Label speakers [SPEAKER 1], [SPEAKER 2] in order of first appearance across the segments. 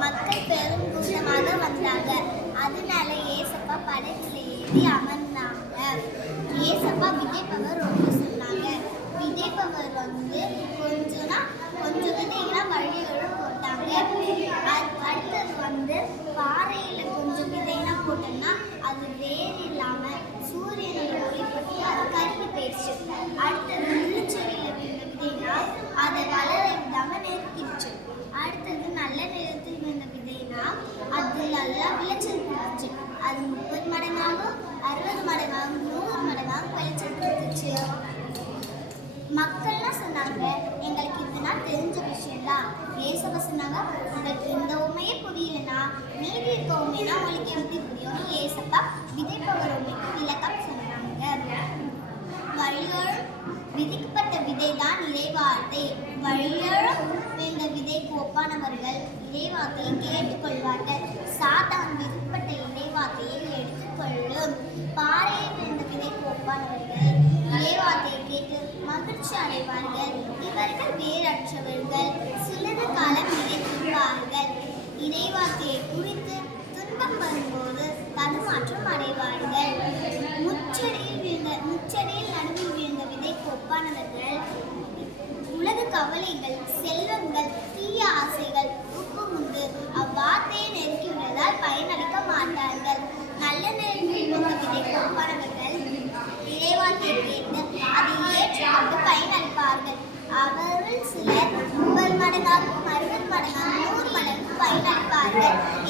[SPEAKER 1] மக்கள் பெரும் கூட்டமாக வந்தாங்க அதனால ஏசப்பா படத்துல ஏறி ஏசப்பா விஜய் பவர் ஒன்று சொன்னாங்க விஜய் பவர் வந்து கொஞ்சம்னா கொஞ்சம் குழந்தைங்களாம் வழியோடு போட்டாங்க அடுத்தது வந்து பா மக்கள்லாம் சொன்னாங்க எங்களுக்கு இதுதான் தெரிஞ்ச விஷயம் தான் ஏசப்ப சொன்னாங்க உங்களுக்கு இந்த உண்மையே புரியலனா மீதி இருக்க உண்மைனா உங்களுக்கு எப்படி புரியும்னு ஏசப்பா விதைப்பவர் உண்மைக்கு விளக்கம் சொன்னாங்க. வழியோடும் விதிக்கப்பட்ட விதைதான் இறைவார்த்தை வழியோடும் இந்த விதைக்கு ஒப்பானவர்கள் இறைவார்த்தையை கேட்டுக்கொள்வார்கள். சாத்தான் விதிப்பட்ட அடைவார்கள் இவர்கள் வேறற்றவர்கள் சிறிது காலம் நிலைத்திருப்பார்கள் இறைவாக்கையை குறித்து துன்பம் வரும்போது தடுமாற்றம் அடைவார்கள். முச்சடியில் விழுந்த முச்சடியில் நடுவில் விழுந்த விதை கொப்பானவர்கள் உலக கவலைகள்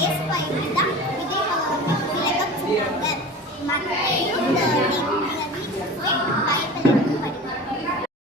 [SPEAKER 1] பயனளிப்பார்கள் இயேசு பயன்படுத்தா விதை விளக்கம் சொன்னாங்க மற்ற